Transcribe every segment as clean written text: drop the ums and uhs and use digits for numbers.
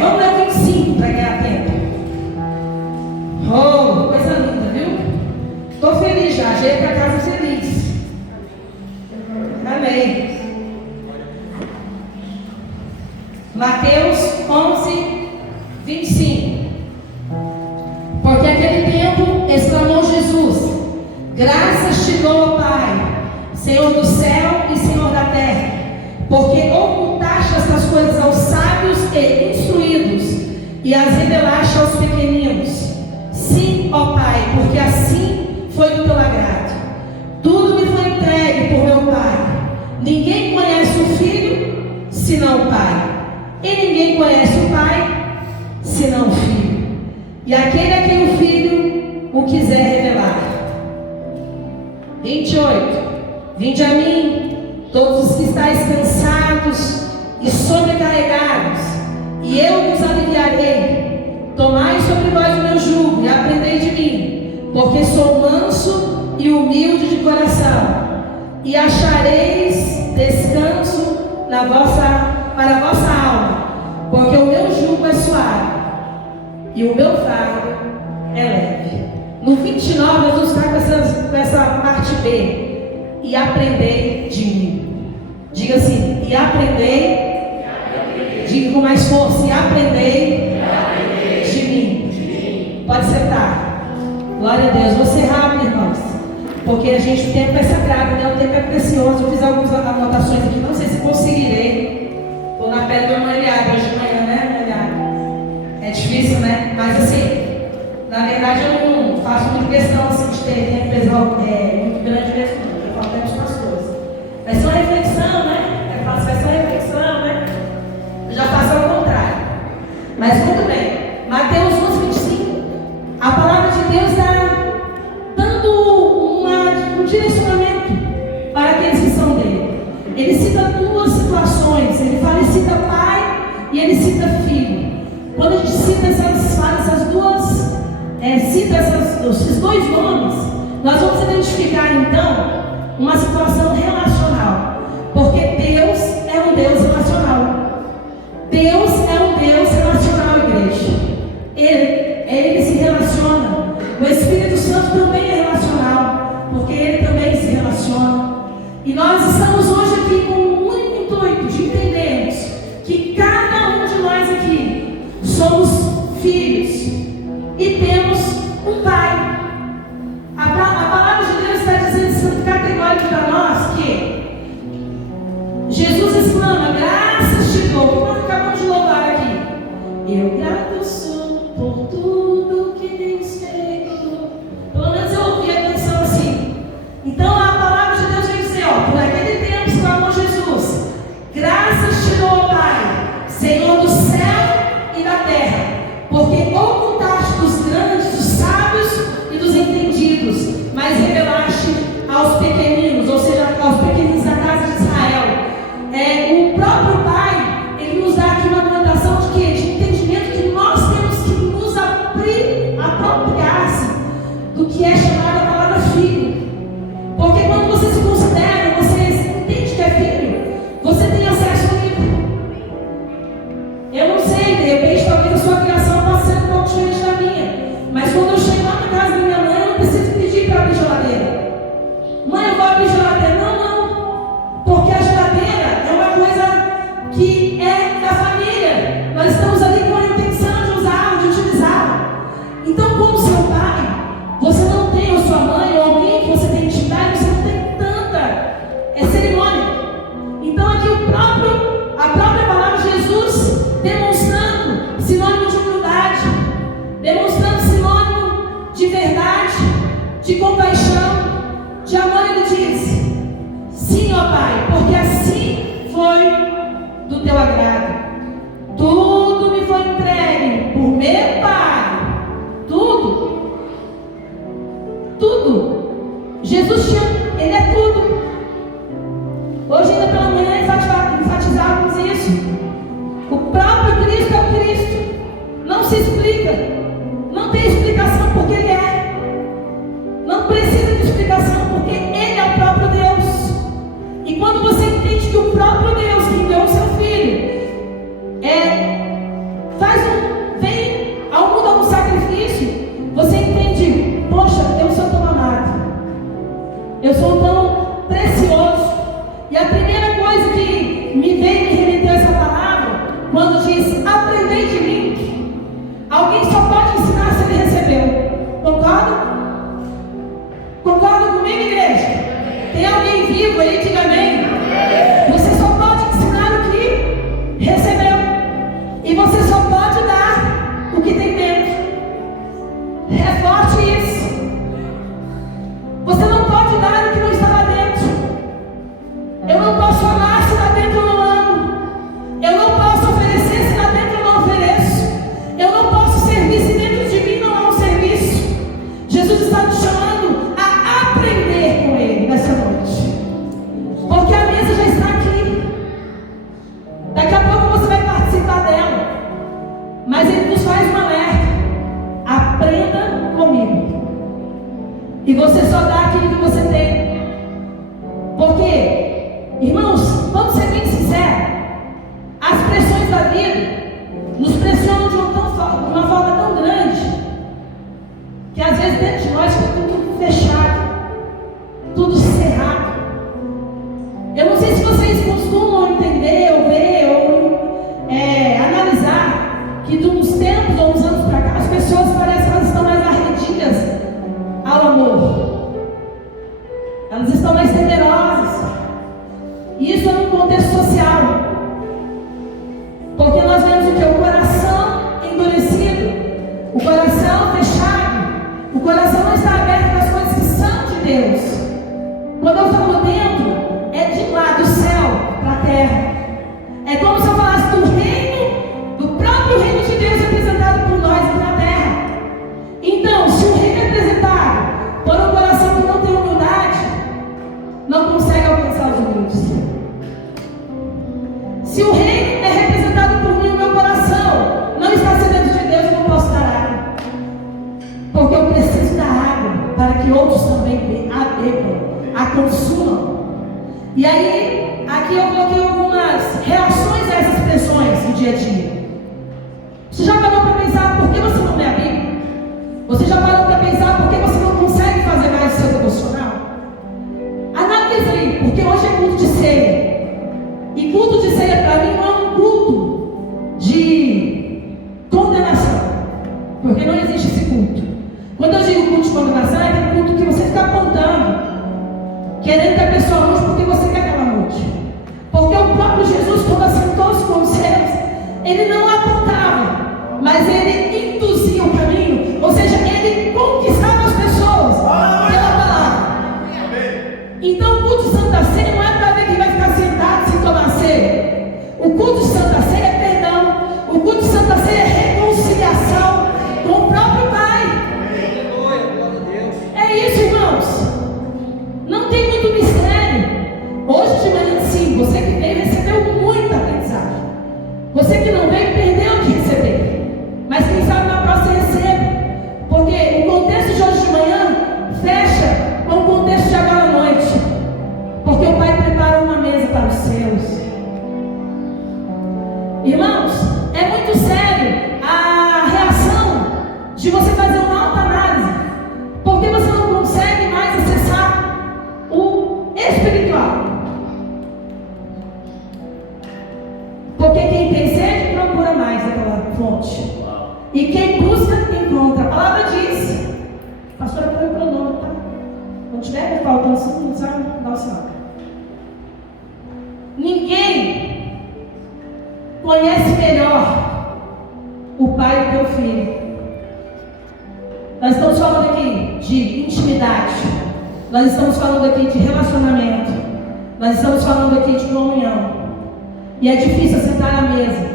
Vamos ler o 25 para ganhar tempo. Oh, coisa linda, viu? Estou feliz já ia para casa feliz. Amém. Mateus 11, 25. Porque aquele tempo exclamou Jesus: graças te dou, Pai, Senhor do céu e Senhor da terra, porque ocultaste estas coisas aos sábios e instruídos e as revelaste aos pequeninos. Sim, ó Pai, porque assim foi do teu agrado. Tudo me foi entregue por meu Pai. Ninguém conhece o Filho senão o Pai, e ninguém conhece o Pai senão o Filho, e aquele a quem o Filho o quiser revelar. 28. Vinde a mim, todos os que estáis cansados e sobrecarregados, e eu vos aliviarei. Tomai sobre vós o meu jugo e aprendei de mim, porque sou manso e humilde de coração, e achareis descanso para a vossa alma, porque o meu jugo é suave e o meu fardo é leve. No 29, Jesus está com essa parte B. E aprendei de mim. Diga assim: e aprendei. Diga com mais força: e aprendei de mim. Pode sentar. Glória a Deus. Vou ser rápido, irmãos, porque a gente, o tempo é sagrado, né? O tempo é precioso. Eu fiz algumas anotações aqui, não sei se conseguirei. Estou na pele do Amaliado hoje de manhã, né, Amaliado? É difícil, né? Mas assim, na verdade eu não faço muita questão assim, de ter tempo muito grande mesmo. Vai ser uma reflexão, né? Eu faço, vai ser uma reflexão, né? Eu já faço ao contrário. Mas muito bem. Mateus 11, 25. A palavra de Deus está dando um direcionamento para aqueles que são dele. Ele cita duas situações. Ele fala, ele cita pai e ele cita filho. Quando a gente cita essas duas, esses dois nomes, nós vamos identificar então uma situação relacional, porque Deus é um Deus relacional. Deus é um Deus relacional, igreja. Ele se relaciona. O Espírito Santo também é relacional, porque ele também se relaciona. E nós estamos hoje aqui com o único intuito de entendermos que cada um de nós aqui somos filhos e temos um pai. A palavra de Deus está dizendo categórico para nós que Jesus exclama: graças te dou, como nós acabamos de louvar aqui. Eu grato sou por tudo que tens feito. Pelo menos eu ouvi a canção assim. Então a palavra de Deus vem dizer, por aquele tempo exclamou Jesus: graças te dou, Pai, Senhor do céu e da terra, porque ocultaste dos grandes, dos sábios e dos entendidos, mas revelaste aos pequeninos, ou seja, aos pequeninos da casa de Israel. O próprio Pai, ele nos dá aqui uma conotação de quê? De entendimento que nós temos que nos apropriar-se do que é chamada a palavra filho. Porque quando você se considera, você entende que é filho, você tem acesso ao livro. Eu não sei, de repente, talvez a sua criação possa ser um pouco diferente da minha, mas quando eu chego lá na casa da minha mãe, eu não preciso pedir para abrir geladeira. Mãe, eu vou abrir geladeira. Não, porque a geladeira é uma coisa que é da família. Nós estamos ali com a intenção de usar, de utilizar. Então, como seu pai, você não tem, ou sua mãe, ou alguém que você tem intimidade, você não tem tanta cerimônia. Então, aqui a própria palavra de Jesus demonstrando sinônimo de humildade, demonstrando sinônimo de verdade, de compaixão, de amor. Ele diz: sim, ó Pai, porque assim foi do teu agrado. Tudo me foi entregue por meu Pai. Tudo. Jesus ele é tudo. Hoje ainda pela manhã enfatizávamos isso. O próprio Cristo é o Cristo. Não se explica. Não tem explicação porque ele é. Não precisa de explicação porque ele é o próprio Deus. E quando você entende que o próprio Deus que enviou o seu Filho é comigo, igreja? Tem alguém vivo aí? Diga amém. Você só pode ensinar o que recebeu. E você só pode dar o que tem dentro. É forte isso. Você não pode dar o que não está lá dentro. Eu não posso amar se lá dentro eu não amo. Eu não posso oferecer se lá dentro eu não ofereço. Eu não posso servir se dentro de mim não há um serviço. Jesus está nos chamando a aprender com Ele nessa noite. Porque a mesa já está aqui. Daqui a pouco você vai participar dela. Mas Ele nos faz um alerta. Aprenda comigo. E você só dá aquilo que você tem. Porque, irmãos, vamos ser bem sinceros. As pressões da vida nos pressionam de uma forma tão grande que às vezes dentro de nós fica tudo fechado, tudo cerrado. Eu não sei se vocês costumam entender ou ver ou analisar que de uns tempos ou uns anos para cá as pessoas parecem que elas estão mais arredias ao amor. Elas estão mais temerosas. E isso é num contexto social. Porque nós vemos o que? O coração endurecido, o coração fechado, o coração não está aberto para as coisas que são de Deus. Quando eu falo dentro, é de lá do céu para a terra. É como se eu falasse do reino, do próprio reino de Deus representado por nós aqui na terra. Então, se o reino é representado por um coração que não tem humildade, não consegue alcançar os humildes. Se o reino é representado por mim, o meu coração não está sedento de Deus, eu não posso dar água. Porque eu preciso da água para que outros também a bebam, a consumam. E aí, aqui eu coloquei algumas reações a essas pressões do dia a dia. Você já parou para pensar por que você não lê a Bíblia? Você já parou para pensar por que você não consegue fazer mais o seu devocional? Analise aí, porque hoje é culto de ceia. E culto de ceia para mim não é um culto de condenação. Porque não existe esse culto. Quando eu digo culto de condenação, é aquele culto que você fica apontando, querendo que a pessoa mude porque você quer que ela mude. Porque o próprio Jesus, quando assentou os conselhos, ele não apontava, mas ele induzia o caminho. Ou seja, ele conquistava as pessoas pela palavra. Então o culto de Santa Ceia não é para ver quem vai ficar sentado sem tomar ceia. O culto de Santa Ceia é perdão. O culto de Santa Ceia é reconciliação com o próprio Pai. É isso, irmãos. Não tem muito mistério. Hoje de manhã, sim, você que veio recebeu muita aprendizagem. Você que não veio perdeu o que receber. Mas quem sabe na próxima receba. Porque o contexto de hoje de manhã fecha com o contexto de agora à noite. Porque o Pai prepara uma mesa para os seus. Irmãos, é muito sério a reação de você fazer uma autoanálise. Porque você não consegue mais acessar o espiritual. Porque quem tem sede procura mais aquela fonte. E quem busca, encontra. A palavra diz. Pastora, põe o pronome, tá? Quando tiver faltando 5 minutos, dá o sinal. Ninguém conhece melhor o pai do teu filho. Nós estamos falando aqui de intimidade. Nós estamos falando aqui de relacionamento. Nós estamos falando aqui de comunhão. E é difícil sentar à mesa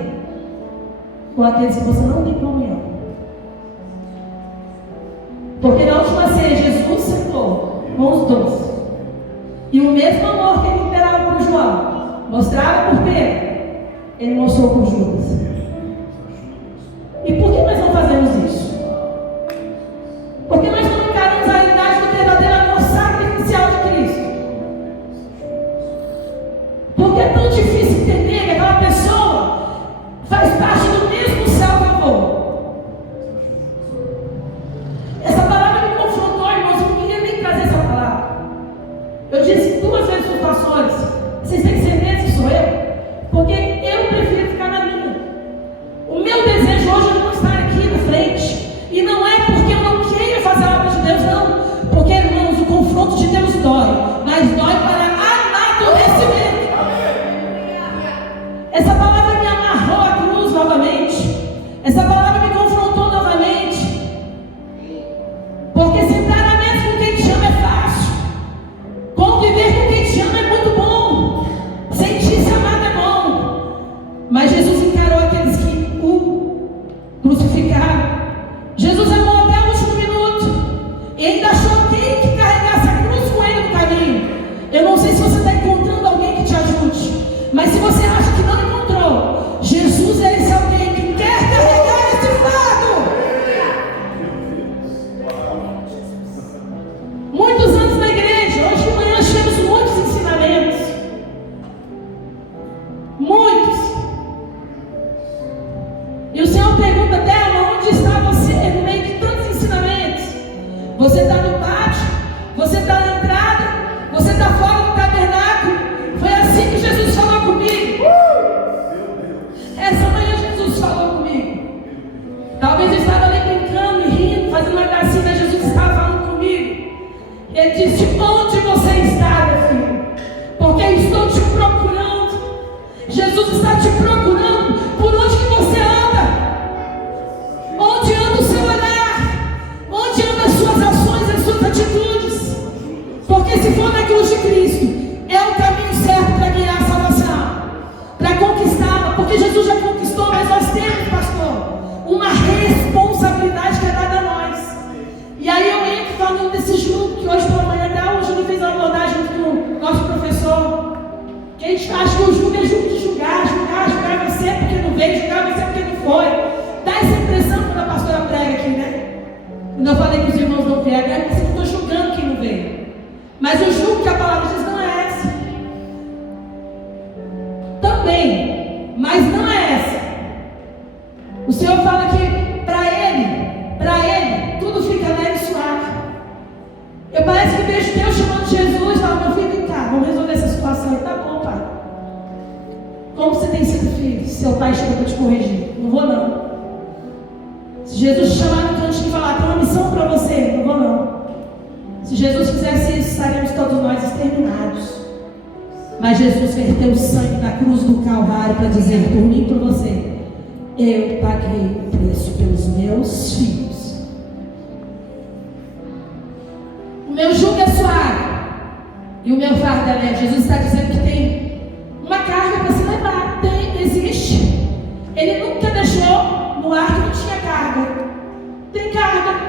com aqueles que você não tem comunhão. Porque na última ceia Jesus sentou com os 12. E o mesmo amor que ele imperava por João, mostrava por Pedro, ele mostrou por Judas. E por que nós não fazemos isso? Porque nós não encaramos a realidade do verdadeiro amor sacrificial de Cristo. Porque é tão difícil entender que aquela pessoa faz parte do mesmo céu que eu vou. Essa palavra me confrontou, irmãos. Eu não queria nem trazer essa palavra. Eu disse 2 vezes para os pastores: vocês têm certeza que sou eu? Porque eu prefiro ficar na minha. você está no pátio, você está na entrada, você está fora do tabernáculo. Foi assim que Jesus falou comigo. Essa manhã Jesus falou comigo. Talvez eu estava ali brincando e rindo, fazendo uma gracinha, mas Jesus estava falando comigo. Ele disse: onde você está, meu filho? Porque eu estou te procurando. Jesus está te procurando por onde que você anda. Onde anda o seu olhar? Onde andam as suas ações, as suas atitudes? Porque se for na cruz de Cristo, é o caminho certo para ganhar a salvação, para conquistá-la. Porque Jesus já conquistou, mas nós temos, pastor, uma responsabilidade que é dada a nós. E aí eu entro falando desse jugo, que hoje pela manhã, até hoje, eu fiz uma abordagem junto com o nosso professor. Que a gente acha que o jugo é jugo de julgar você porque não veio, julgar você porque não foi. Dá essa impressão quando a pastora prega aqui, né? Quando eu falei que os irmãos não vieram, é porque eu estou julgando quem não veio. Mas o jugo que a palavra diz não é essa. Também, mas não é essa. O Senhor fala que para Ele, tudo fica leve e suave. Eu parece que vejo Deus chamando Jesus e fala: meu filho, vem cá, vamos resolver essa situação. Tá bom, pai. Como você tem sido filho? Seu pai chega para te corrigir. Não vou não. Se Jesus te chamar no cantinho e falar: tem uma missão para você, não vou não. Se Jesus fizesse isso, estaríamos todos nós exterminados. Mas Jesus verteu o sangue na cruz do Calvário para dizer por mim e por você: eu paguei o preço pelos meus filhos. O meu jugo é suave e o meu fardo é leve. Jesus está dizendo que tem uma carga para se levar. Tem, existe. Ele nunca deixou no ar que não tinha carga. Tem carga.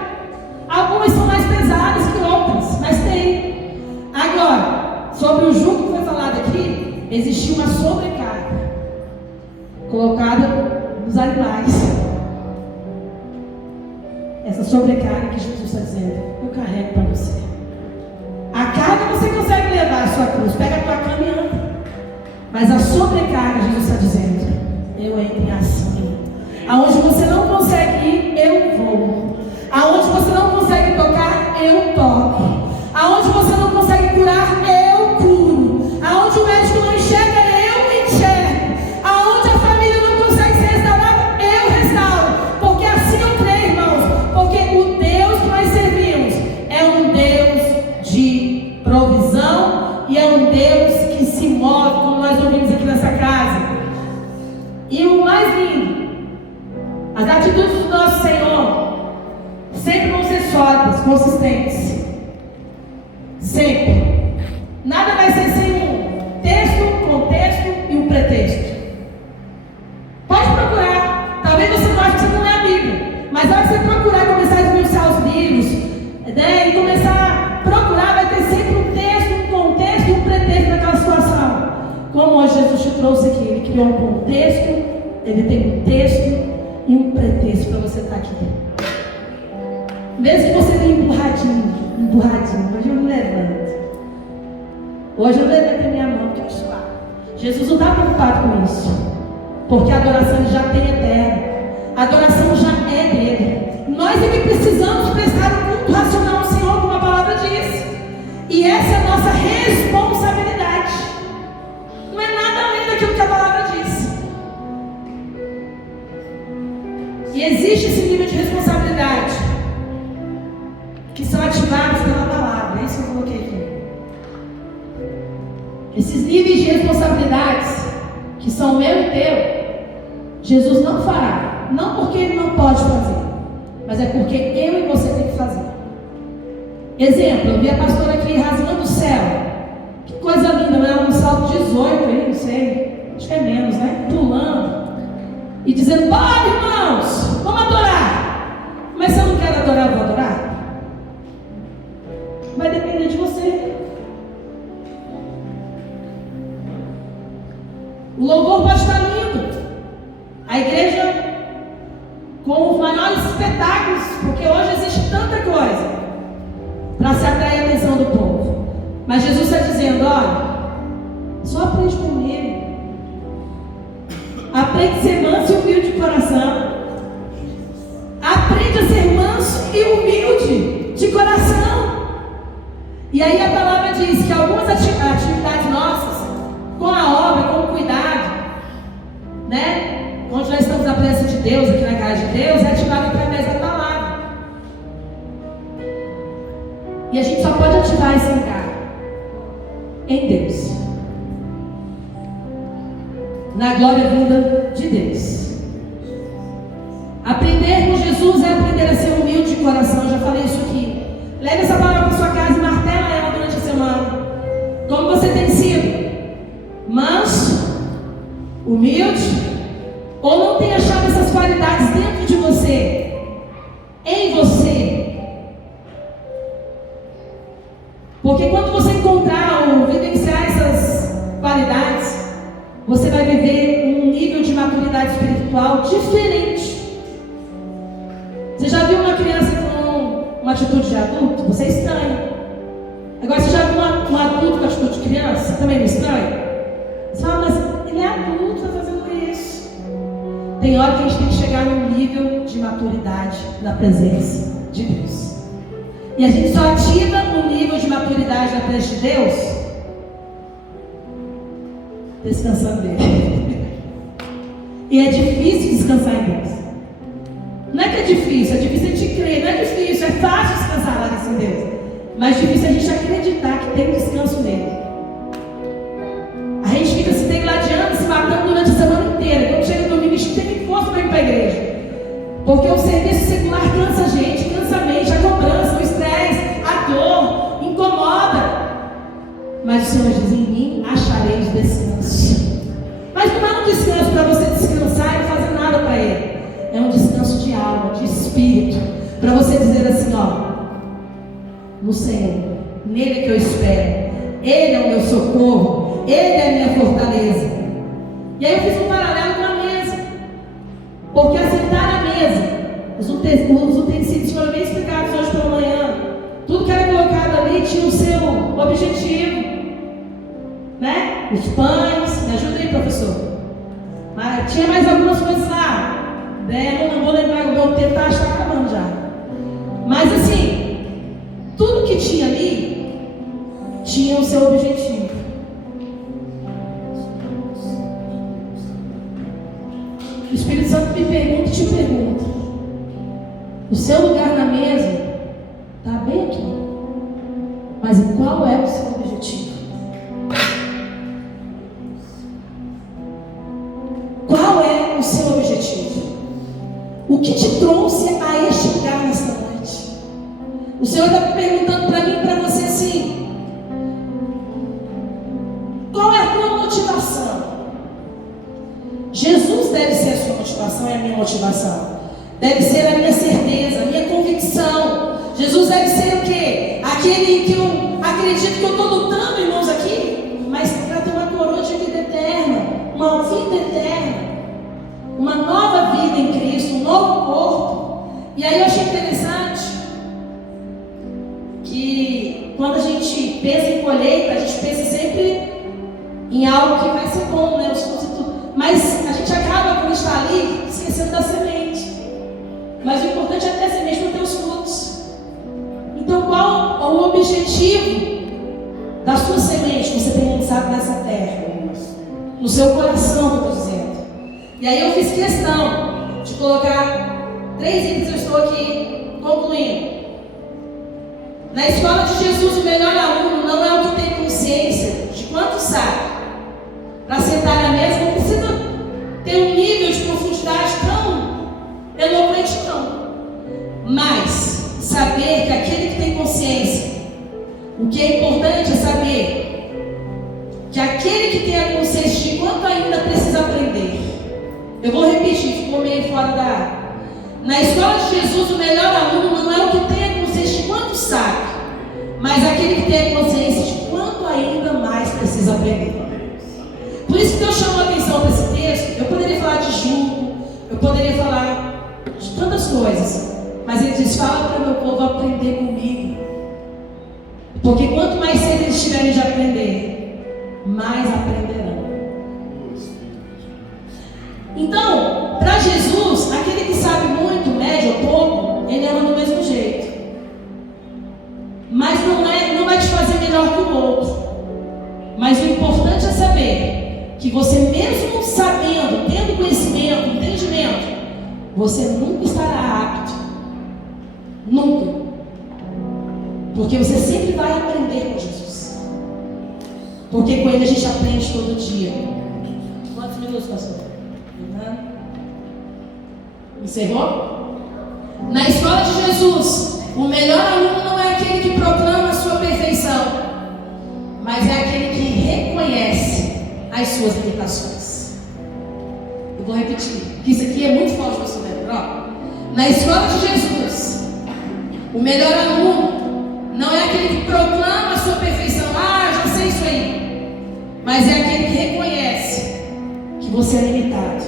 Algumas são mais pesadas que outras, mas tem. Agora, sobre o jugo que foi falado aqui, existiu uma sobrecarga colocada nos animais. Essa sobrecarga que Jesus está dizendo: eu carrego para você. A carga você consegue levar a sua cruz, pega a tua cama e anda. Mas a sobrecarga, Jesus está dizendo: eu entro em ação. Aonde você não consegue ir, eu vou. Aonde você não consegue tocar, eu toco. Aonde você não consegue curar, eu curo. Aonde o médico não enxerga, eu enxergo. Aonde a família não consegue ser restaurada, eu restauro. Porque assim eu creio, irmãos. Porque o Deus que nós servimos é um Deus de provisão e é um Deus que se move, como nós ouvimos aqui nessa casa. E o mais lindo, as atitudes do nosso Senhor sempre vão ser sólidas, consistentes. Sempre. Nada vai ser sem um texto, um contexto e um pretexto. Pode procurar. Talvez você não ache que você não é a Bíblia, mas na hora que você procurar, começar a esmiuçar os livros, né, e começar a procurar, vai ter sempre um texto, um contexto e um pretexto naquela situação. Como hoje Jesus te trouxe aqui, Ele criou um contexto, Ele tem um texto e um pretexto para você estar aqui. Mesmo que você venha empurradinho, hoje eu me levanto. Hoje eu levanto a minha mão, que é suave. Jesus não está preocupado com isso, porque a adoração já tem eterno. A adoração já é dele. Nós é que precisamos prestar um culto racional ao Senhor, como a palavra diz. E essa é a nossa responsabilidade. Não é nada além daquilo que a palavra diz. E existe esse nível de responsabilidade que são ativados pela palavra. É isso que eu coloquei aqui. Esses níveis de responsabilidades que são meu e teu, Jesus não fará. Não porque Ele não pode fazer, mas é porque eu e você tem que fazer. Exemplo, eu vi a pastora aqui rasgando o céu. Que coisa linda, não é? Um salto 18 aí, não sei. Acho que é menos, né? Pulando. E dizendo: bora, irmãos, vamos adorar. Mas se eu não quero adorar, eu vou adorar? Vai depender de você. O louvor pode estar lindo. A igreja com os maiores espetáculos, porque hoje existe tanta coisa para se atrair a atenção do povo. Mas Jesus está dizendo: olha, só aprende comigo. Aprende a ser manso e humilde de coração. Aprende a ser manso e humilde de coração. E aí a palavra diz que algumas atividades nossas, com a obra, com o cuidado, né? Onde nós estamos na presença de Deus, aqui na casa de Deus, é ativada através da palavra. E a gente só pode ativar esse lugar em Deus, na glória vinda de Deus. Aprender com Jesus é aprender a ser humilde de coração. Eu já falei isso aqui. Leve essa palavra para sua casa e martela ela durante a semana. Como você tem sido? Manso, humilde, ou não tem achado essas qualidades dentro de você, em você? Porque quando você encontrar ou vivenciar essas qualidades, você vai viver um nível de maturidade espiritual diferente. Você já viu uma criança com uma atitude de adulto? Você é estranho. Agora, você já viu um adulto com atitude de criança? Também não é estranho? Você fala, mas ele é adulto, está fazendo isso. Tem hora que a gente tem que chegar num nível de maturidade na presença de Deus. E a gente só ativa o nível de maturidade na presença de Deus descansando nele. E é difícil descansar em Deus. Não é que é difícil a gente crer, não é difícil, é fácil descansar lá em Deus. Mas difícil é a gente acreditar que tem descanso nele. A gente fica se degladiando, se matando durante a semana inteira. Quando chega domingo, a gente não tem nem força para ir para a igreja. Porque o serviço secular cansa a gente, cansa a mente, a cobrança, o estresse, a dor, incomoda. Mas o Senhor diz, em mim achareis descanso. Mas não é um descanso para você descansar e não fazer nada para Ele. É um descanso de alma, de espírito. Para você dizer assim, ó, no Senhor, nele que eu espero. Ele é o meu socorro, Ele é a minha fortaleza. E aí eu fiz um paralelo com a mesa. Porque assentar na mesa, os utensílios foram bem explicados hoje pela manhã. Tudo que era colocado ali tinha o seu objetivo, né? Os pães, me ajuda aí, professor. Mas tinha mais algumas coisas lá. Eu não vou lembrar, o meu tempo está acabando já. Mas assim, tudo que tinha ali tinha o seu objetivo. O Espírito Santo me pergunta e te pergunta: o seu lugar na mesa está bem aqui, mas qual é o seu objetivo? Qual é o seu objetivo? O que te trouxe a este lugar nesta noite? O Senhor está perguntando para mim e para você assim: qual é a tua motivação? Jesus deve ser a sua motivação e a minha motivação. Deve ser a minha certeza, a minha convicção. Jesus deve ser o quê? Aquele que eu acredito que eu estou lutando, irmãos, aqui, mas para ter uma coroa de vida eterna, uma vida eterna, uma nova vida em Cristo, um novo corpo. E aí eu achei interessante que quando a gente pensa em colheita, a gente pensa sempre em algo que vai ser bom, né? Os frutos e tudo. Mas a gente acaba, quando está ali, esquecendo da semente. Mas o importante é ter a semente para ter os frutos. Então, qual é o objetivo da sua semente que você tem lançado nessa terra? No seu coração, que eu estou dizendo. E aí eu fiz questão de colocar 3 itens, eu estou aqui concluindo. Na escola de Jesus, o melhor aluno não é o que tem consciência de quanto sabe. Para sentar na mesa, não precisa ter um nível de profundidade tão eloquente, não. Mas saber que aquele que tem consciência, o que é importante é saber que aquele que tem a consciência de quanto ainda precisa aprender. Eu vou repetir, ficou meio fora da área. Na escola de Jesus, o melhor aluno não é o que tem a consciência de quanto sabe, mas aquele que tem a consciência de quanto ainda mais precisa aprender. Por isso que Deus chamou a atenção para esse texto. Eu poderia falar de jugo, eu poderia falar de tantas coisas, mas ele diz: fala para o meu povo aprender comigo. Porque quanto mais cedo eles tiverem de aprender, mais aprenderão. Então, para Jesus, aquele que sabe muito, médio ou pouco, ele ama do mesmo jeito. Mas não vai te fazer você nunca estará apto. Nunca. Porque você sempre vai aprender com Jesus. Porque com Ele a gente aprende todo dia. Quantos minutos, pastor? Encerrou? Na escola de Jesus, o melhor aluno não é aquele que proclama a sua perfeição, mas é aquele que reconhece as suas limitações. Eu vou repetir, porque isso aqui é muito forte para você lembrar. Na escola de Jesus, o melhor aluno não é aquele que proclama a sua perfeição. Ah, já sei isso aí. Mas é aquele que reconhece que você é limitado,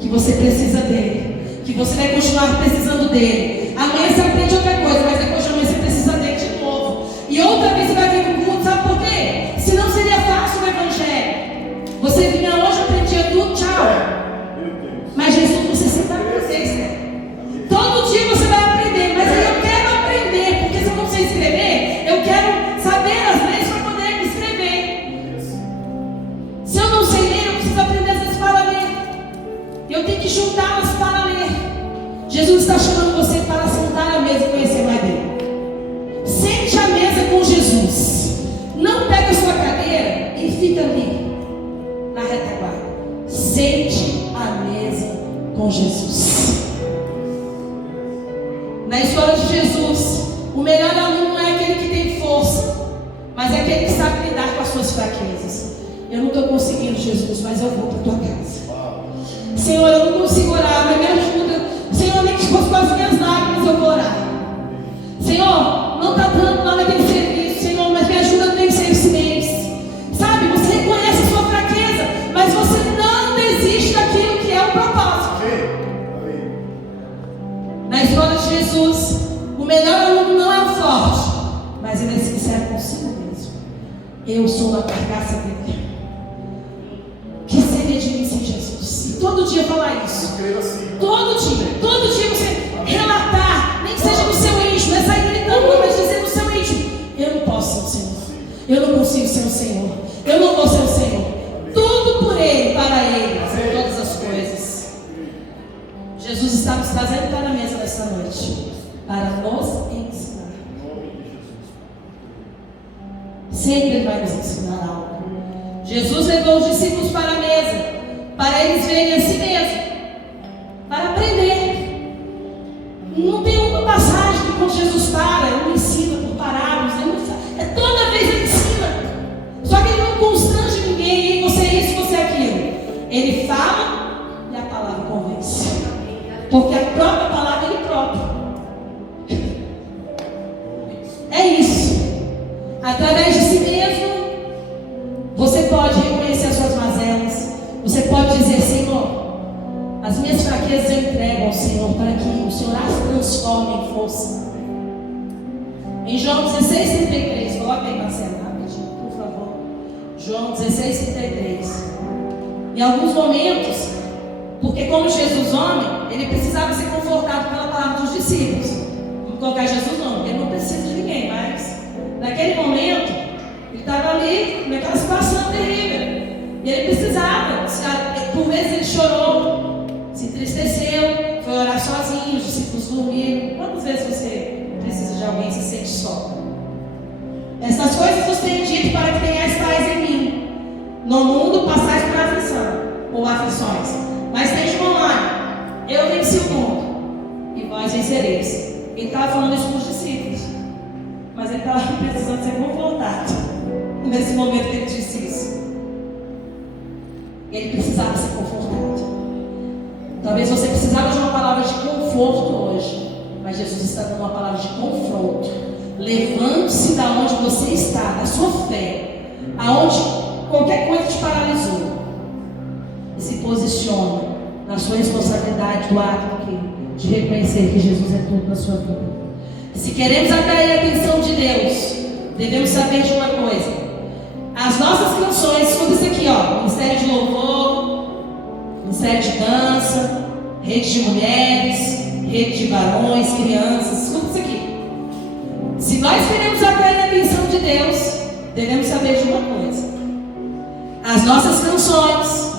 que você precisa dele, que você vai continuar precisando dele. Amanhã você aprende outra coisa, mas depois de amanhã você precisa dele de novo. E outra vez você vai vir no culto, sabe por quê? Senão seria fácil o evangelho. Você vinha hoje, aprendia tudo, tchau. Mas Jesus, você sempre vai aprender, né? Todo dia você vai aprender, mas aí eu quero aprender, porque se eu não sei escrever, eu quero saber as leis para poder me escrever. Se eu não sei ler, eu preciso aprender as leis para ler. Eu tenho que juntá-las para ler. Jesus está chamando você para sentar à mesa e conhecer mais dele. Sente à mesa com Jesus. Não pega a sua cadeira e fica ali na retaguarda. Sente à mesa com Jesus. Na escola de Jesus, o melhor aluno não é aquele que tem força, mas é aquele que sabe lidar com as suas fraquezas. Eu não estou conseguindo, Jesus, mas eu vou para a tua casa. Senhor, eu não consigo orar, mas me ajuda. Senhor, nem que fosse com as minhas lágrimas eu vou orar. Senhor, não está dando lá naquele serviço, Senhor, mas me ajuda no meio esse mês. Sabe, você reconhece a sua fraqueza, mas você não desiste daquilo que é o propósito. Na escola de Jesus, o melhor aluno não é o forte, mas ele é sincero consigo mesmo. Eu sou a carcaça dele. Que seria de mim sem Jesus? E todo dia falar isso. Todo dia você relatar, nem que seja no seu íntimo, não é sair gritando, mas dizer no seu íntimo: eu não posso ser o Senhor, eu não consigo ser o Senhor, eu não vou ser o Senhor. Tudo por Ele, para Ele, são todas as coisas. Jesus está nos trazendo para a mesa nessa noite, para nos ensinar. Sempre Ele vai nos ensinar algo. Jesus levou os discípulos para a mesa, para eles verem a si mesmo, para aprender. Não tem uma passagem que quando Jesus para, Ele ensina por parábolas, é toda vez Ele ensina. Só que Ele não constrange ninguém, você é isso, você é aquilo. Ele fala e a palavra convence. Porque a própria palavra é Ele próprio. É isso. Através de si mesmo, você pode reconhecer as suas mazelas. Você pode dizer: Senhor, as minhas fraquezas eu entrego ao Senhor, para que o Senhor as transforme em força. Em João 16:33, coloca aí, Marcelo, rapidinho, por favor. João 16:33. Em alguns momentos, porque como Jesus homem, ele precisava ser confortado pela palavra dos discípulos. Vamos colocar Jesus não, porque ele não precisa de ninguém, mas naquele momento, ele estava ali naquela situação terrível. E ele precisava, por vezes ele chorou, se entristeceu, foi orar sozinho, os discípulos dormiram. Quantas vezes você precisa de alguém e se sente só? Essas coisas vos tenho dito para que tenhais paz em mim. No mundo passais por aflição, ou aflições, mas tende bom ânimo. Eu venci o mundo, e vós vencereis. Ele estava falando isso para os discípulos, mas ele estava precisando ser confortado nesse momento que ele disse isso. Ele precisava ser confortado. Talvez você precisava de uma palavra de conforto hoje, mas Jesus está dando uma palavra de confronto. Levante-se da onde você está, da sua fé, aonde qualquer coisa te paralisou, e se posicione na sua responsabilidade do ato de reconhecer que Jesus é tudo na sua vida. Se queremos atrair a atenção de Deus, devemos saber de uma coisa: as nossas canções, escuta isso aqui, ó, ministério de louvor, ministério de dança, rede de mulheres, rede de varões, crianças, escuta isso aqui. Se nós queremos atrair a atenção de Deus, devemos saber de uma coisa: as nossas canções,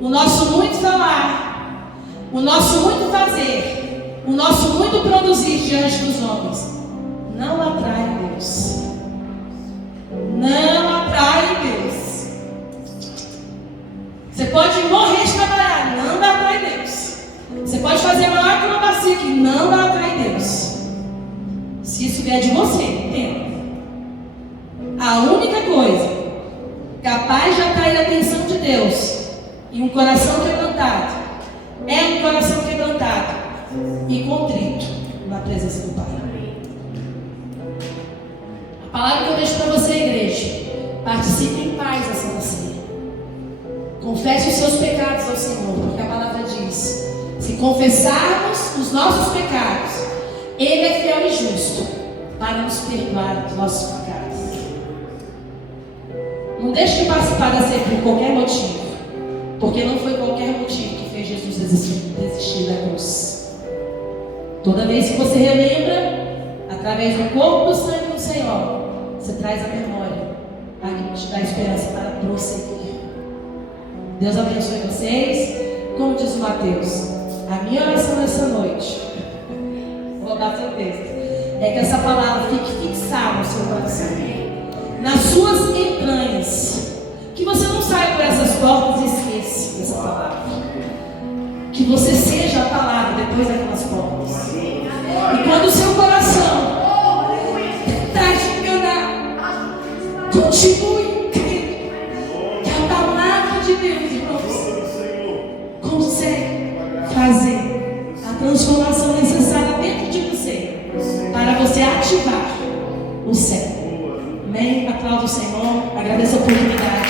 o nosso muito falar, o nosso muito fazer, o nosso muito produzir diante dos homens, não atrai Deus. Não atrai Deus. Você pode morrer de trabalhar, não vai atrair Deus. Você pode fazer a maior acrobacia que não vai atrair Deus. Se isso vier de você, entenda. A única coisa capaz de atrair a atenção de Deus e um coração quebrantado é um coração quebrantado e contrito na presença do Pai. A palavra que eu deixo para você, igreja: participe em paz da Santa Ceia. Confesse os seus pecados ao Senhor, porque a palavra diz: se confessarmos os nossos pecados, Ele é fiel e justo para nos perdoar os nossos pecados. Não deixe de participar da ceia por qualquer motivo, porque não foi qualquer motivo que fez Jesus desistir da cruz. Toda vez que você relembra, através do corpo e do sangue do Senhor, você traz a memória para te dar esperança para prosseguir. Deus abençoe vocês. Como diz o Mateus, a minha oração nessa noite, vou dar seu texto, é que essa palavra fique fixada no seu coração, nas suas entranhas, que você não saia por essas portas e esqueça dessa palavra, que você seja a palavra depois daquelas portas. E quando o seu coração tentar te enganar, continue crendo que a palavra de Deus, irmãos, consegue fazer a transformação necessária dentro de você, para você ativar o céu. Amém? Aplauda o Senhor, agradeço a oportunidade.